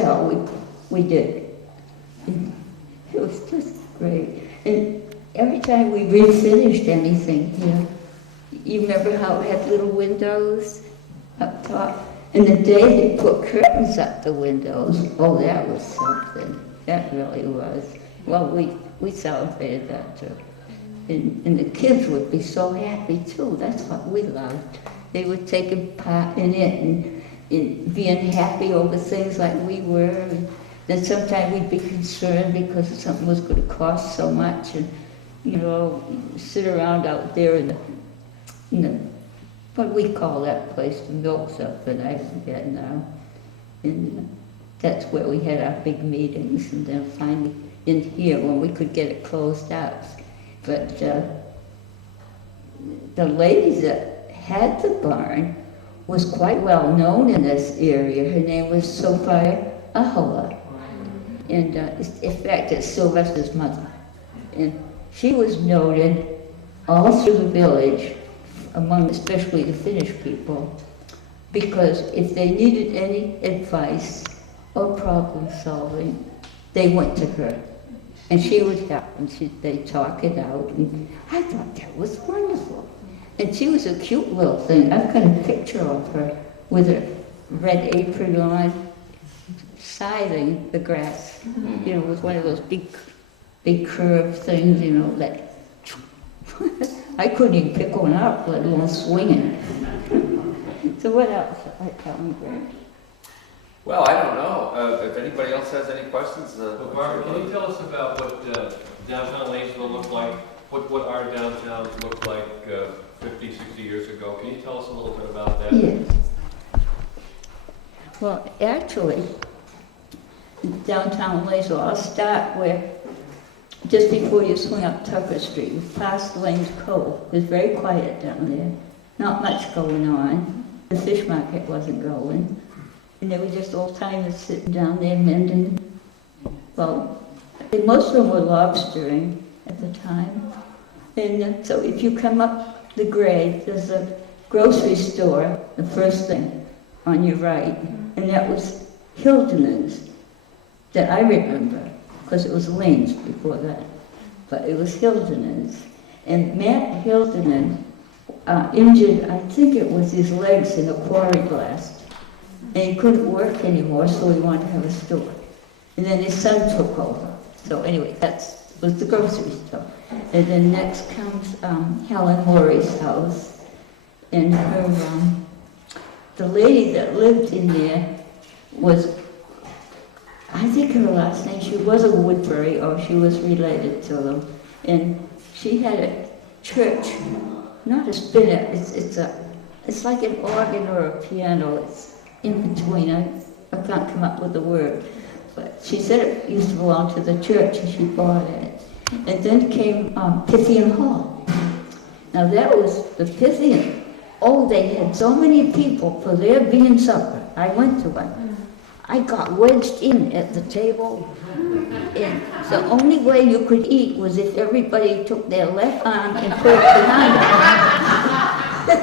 sell, we did. And it was just great. And every time we refinished anything here, you remember how it had little windows up top? And the day they put curtains up the windows, oh, that was something. That really was. Well, we celebrated that too. And the kids would be so happy too. That's what we loved. They would take a part in it and being happy over things like we were. And then sometimes we'd be concerned because something was going to cost so much. And, you know, sit around out there in the what we call that place, the milks up, and I forget now. And that's where we had our big meetings, and then finally in here when we could get it closed out. But the lady that had the barn was quite well known in this area. Her name was Sophia Ahola. And in fact, it's Sylvester's mother. And she was noted all through the village, among especially the Finnish people, because if they needed any advice or problem solving, they went to her. And she would help, and they'd talk it out. And I thought that was wonderful. And she was a cute little thing. I've got a picture of her with a red apron on, scything the grass, you know, with one of those big curved things, you know, that I couldn't even pick one up, let alone swing it. So what else? I tell me, Greg? Well, I don't know. If anybody else has any questions. Well, Barbara, can you tell us about what downtown Lanesville looked like? What our downtown looked like 50, 60 years ago? Can you tell us a little bit about that? Yes. Well, actually, downtown Lanesville, I'll start where, just before you swing up Tucker Street, past Lane's Cove. It was very quiet down there. Not much going on. The fish market wasn't going. And there were just old-timers sitting down there mending. Well, most of them were lobstering at the time. And so if you come up the grade, there's a grocery store, the first thing on your right. And that was Hilden's that I remember, because it was Lane's before that. But it was Hilden's. And Matt Hildenen injured, I think it was his legs in a quarry blast. And he couldn't work anymore, so he wanted to have a store. And then his son took over. So anyway, that was the grocery store. And then next comes Helen Morey's house. And her, the lady that lived in there was, I think her last name, she was a Woodbury, or she was related to them. And she had a church, not a spinner, it's like an organ or a piano. It's in between. I can't come up with the word. But she said it used to belong to the church, and she bought it. And then came Pythian Hall. Now that was the Pythian. Oh, they had so many people for their bean supper. I went to one. I got wedged in at the table. And the only way you could eat was if everybody took their left arm and put it behind them.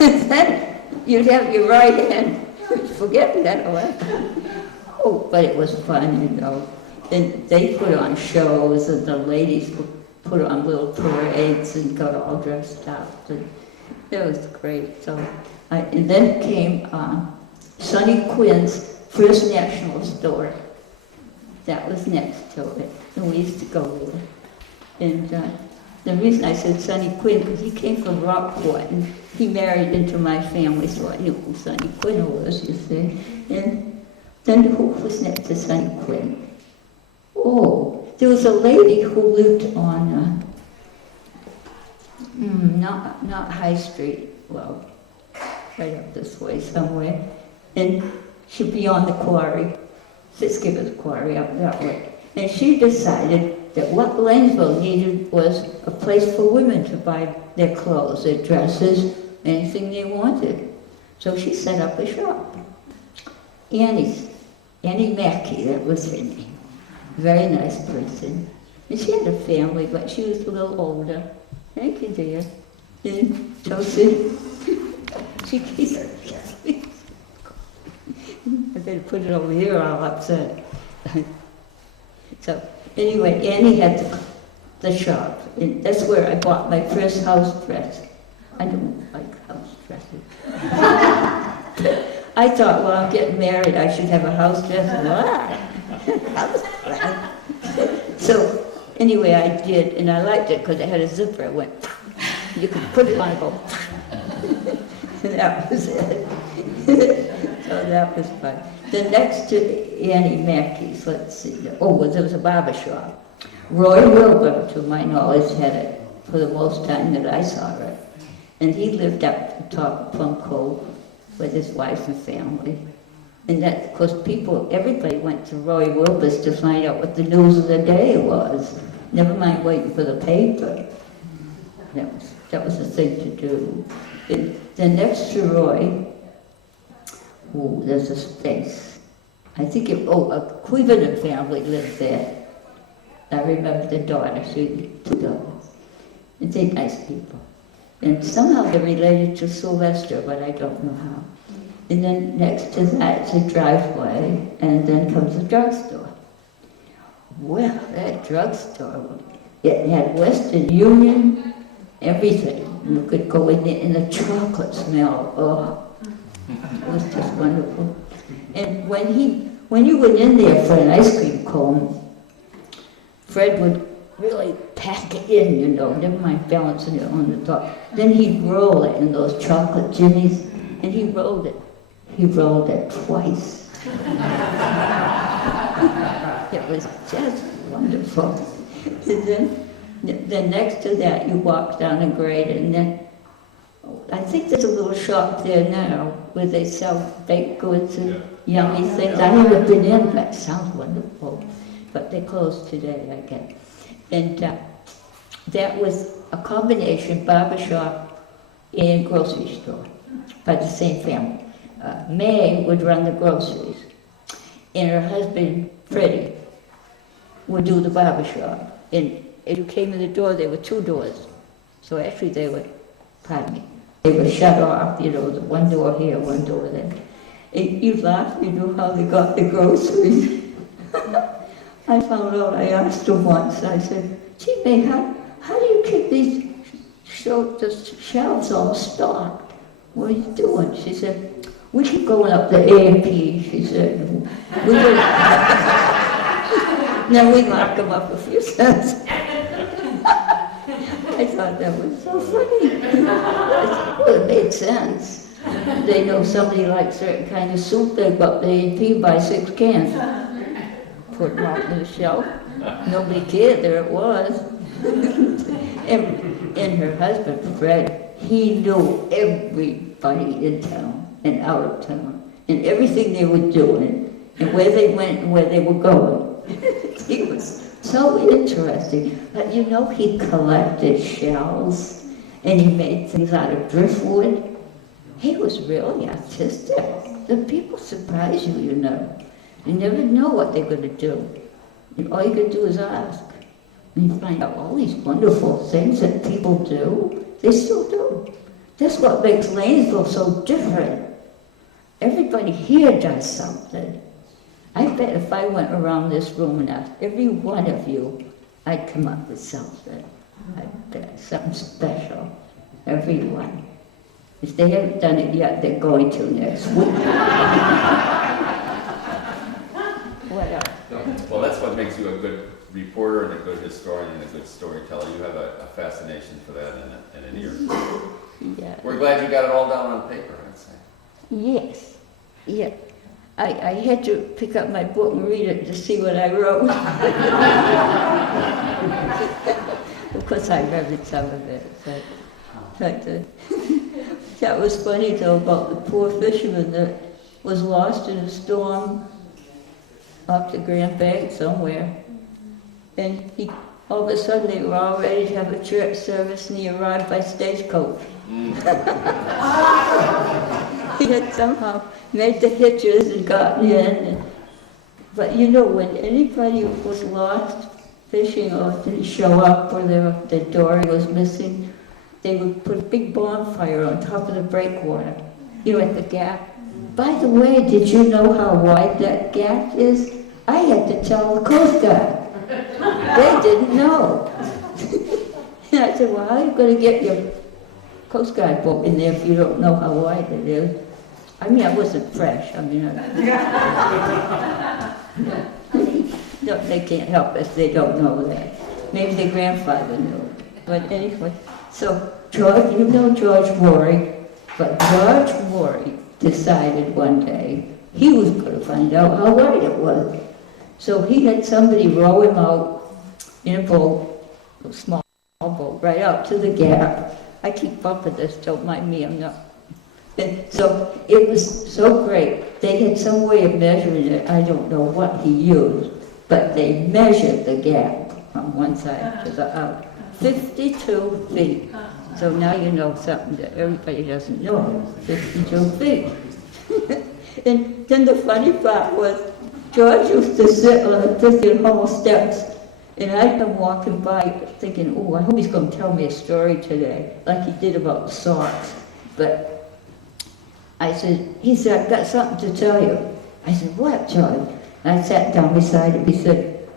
And then you'd have your right hand. Forget that left. Oh, but it was fun, you know. And they put on shows, and the ladies would put on little parades and got all dressed up. And it was great. So, and then came Sonny Quinn's First National Store. That was next to it, and we used to go there. And the reason I said Sonny Quinn, because he came from Rockport, and he married into my family, so I knew who Sonny Quinn was, you see. And then who was next to Sonny Quinn? Oh, there was a lady who lived on, not High Street, well, right up this way somewhere. And she'd be on the quarry, Fitzgibbon's quarry up that way. And she decided that what Lanesville needed was a place for women to buy their clothes, their dresses, anything they wanted. So she set up a shop. Annie Mackey, that was her name. Very nice person. And she had a family, but she was a little older. Thank you, dear. And Josie, she keeps better put it over here, I'll upset. So, anyway, Annie had the shop, and that's where I bought my first house dress. I don't like house dresses. I thought, well, I'm getting married, I should have a house dress. What? House dress? So, anyway, I did, and I liked it because it had a zipper. It went, you could put it on and go, and that was it. So that was fun. Then next to Annie Mackey's, let's see, well, there was a barber shop. Roy Wilbur, to my knowledge, had it for the most time that I saw it. And he lived up at the top of Plum Cove with his wife and family. And that, of course, everybody went to Roy Wilbur's to find out what the news of the day was. Never mind waiting for the paper. That was the thing to do. Then next to Roy, there's a space. I think a Quiverton family lived there. I remember the daughter, two daughters. And they're nice people. And somehow they're related to Sylvester, but I don't know how. And then next to that is a driveway, and then comes the drugstore. Well, that drugstore, it had Western Union, everything. You could go in there and the chocolate smell, oh, it was just wonderful. And when you went in there for an ice cream cone, Fred would really pack it in, never mind balancing it on the top. Then he'd roll it in those chocolate jimmies, and he rolled it. He rolled it twice. It was just wonderful. And then next to that, you walk down a grade, and then I think there's a little shop there now where they sell baked goods and yummy things. I've never been in, but it sounds wonderful. But they closed today, I guess. And that was a combination barbershop and grocery store by the same family. May would run the groceries, and her husband, Freddie, would do the barbershop. And as you came in the door, there were two doors. So actually they were shut off, the one door here, one door there. And you laugh, how they got the groceries. I found out, I asked her once, I said, gee, May, how do you keep these the shelves all stocked? What are you doing? She said, we keep going up the A&P, she said. Then we lock them up a few cents. I thought that was so funny. Well, it made sense. They know somebody likes certain kind of soup, they go up the A&P, buy 6 cans. Put them out on the shelf. Nobody cared, there it was. and her husband, Fred, he knew everybody in town and out of town, and everything they were doing, and where they went and where they were going. He was so interesting. But he collected shells, and he made things out of driftwood. He was really artistic. The people surprise you, You never know what they're going to do. And all you can do is ask. And you find out all these wonderful things that people do. They still do. That's what makes Lanesville so different. Everybody here does something. I bet if I went around this room and asked every one of you, I'd come up with something. I bet something special. Everyone. If they haven't done it yet, they're going to next week. What else? Well, that's what makes you a good reporter and a good historian and a good storyteller. You have a fascination for that and an ear. Yeah. We're glad you got it all down on paper, I'd say. Yes. Yeah. I had to pick up my book and read it to see what I wrote. Of course I read some of it. But that was funny though about the poor fisherman that was lost in a storm off the Grand Bank somewhere. And all of a sudden they were all ready to have a church service and he arrived by stagecoach. He had somehow made the hitches and gotten in. But when anybody was lost fishing or didn't show up or the dory was missing, they would put a big bonfire on top of the breakwater, at the gap. by the way, did you know how wide that gap is? I had to tell the Coast Guard. They didn't know. And I said, well, how are you going to get your Coast Guard book in there if you don't know how wide it is? I mean, I wasn't fresh. I mean, no, they can't help us. They don't know that. Maybe their grandfather knew. But anyway, so George, you know George Worry, but George Worry decided one day he was going to find out how wide it was. So he had somebody row him out in a boat, a small boat, right out to the gap. I keep bumping this, don't mind me, I'm not. And so it was so great. They had some way of measuring it. I don't know what he used, but they measured the gap from one side to the other. 52 feet. So now you know something that everybody doesn't know, 52 feet. And then the funny part was, George used to sit on the 50th hall steps, and I'd been walking by thinking, oh, I hope he's going to tell me a story today, like he did about socks. But he said, I've got something to tell you. I said, what, George? And I sat down beside him. He said,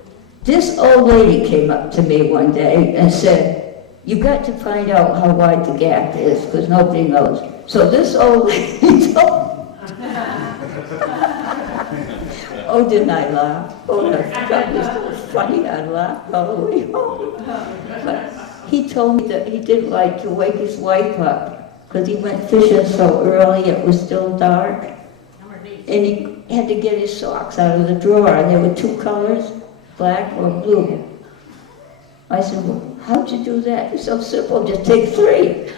this old lady came up to me one day and said, you got to find out how wide the gap is, because nobody knows. So this old lady told oh, didn't I laugh? Oh, that was so funny. I laughed all the way home. But he told me that he didn't like to wake his wife up because he went fishing so early it was still dark. And he had to get his socks out of the drawer, and there were two colors, black or blue. I said, well, how'd you do that? It's so simple, just take 3.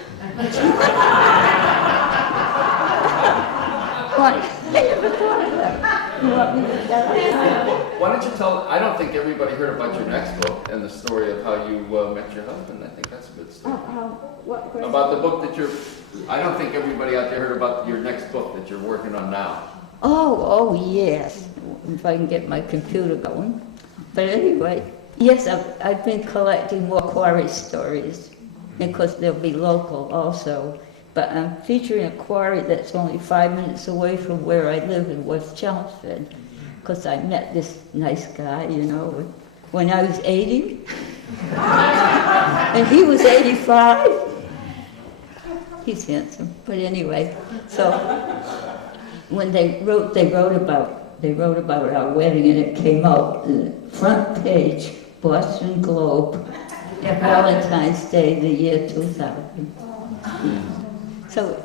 What? I never thought of that. You want me to tell you? Why don't you tell, I don't think everybody heard about your next book and the story of how you met your husband. I think that's a good story. What question? About the book that I don't think everybody out there heard about your next book that you're working on now. Oh, yes. If I can get my computer going. But anyway, yes, I've been collecting more quarry stories, because they'll be local also. But I'm featuring a quarry that's only 5 minutes away from where I live in West Chelmsford, because I met this nice guy, you know, when I was 80, and he was 85. He's handsome, but anyway, so when they wrote about our wedding, and it came out front page, Boston Globe, at Valentine's Day, the year 2000. So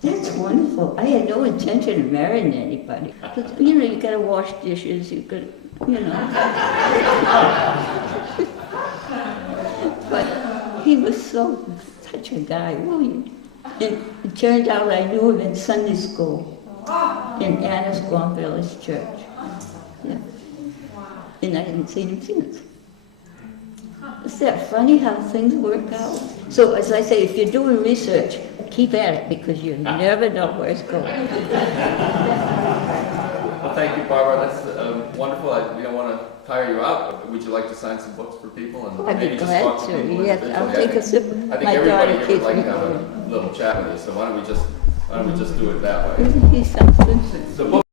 that's wonderful. I had no intention of marrying anybody. But, you know, you gotta wash dishes, you could, you know. But he was such a guy, William. And it turned out I knew him in Sunday school in Annisquam Village Church. Yeah. And I hadn't seen him since. Isn't that funny how things work out? So as I say, if you're doing research, keep at it, because you never know where it's going. Well, thank you, Barbara. That's wonderful. We don't want to tire you out. Would you like to sign some books for people? And I'd be maybe just glad talk to. people Yes, I'll individually? take a sip. I think My everybody daughter here would keeps like me to have going. a little chat with you. So why don't we just do it that way? Isn't he something? The book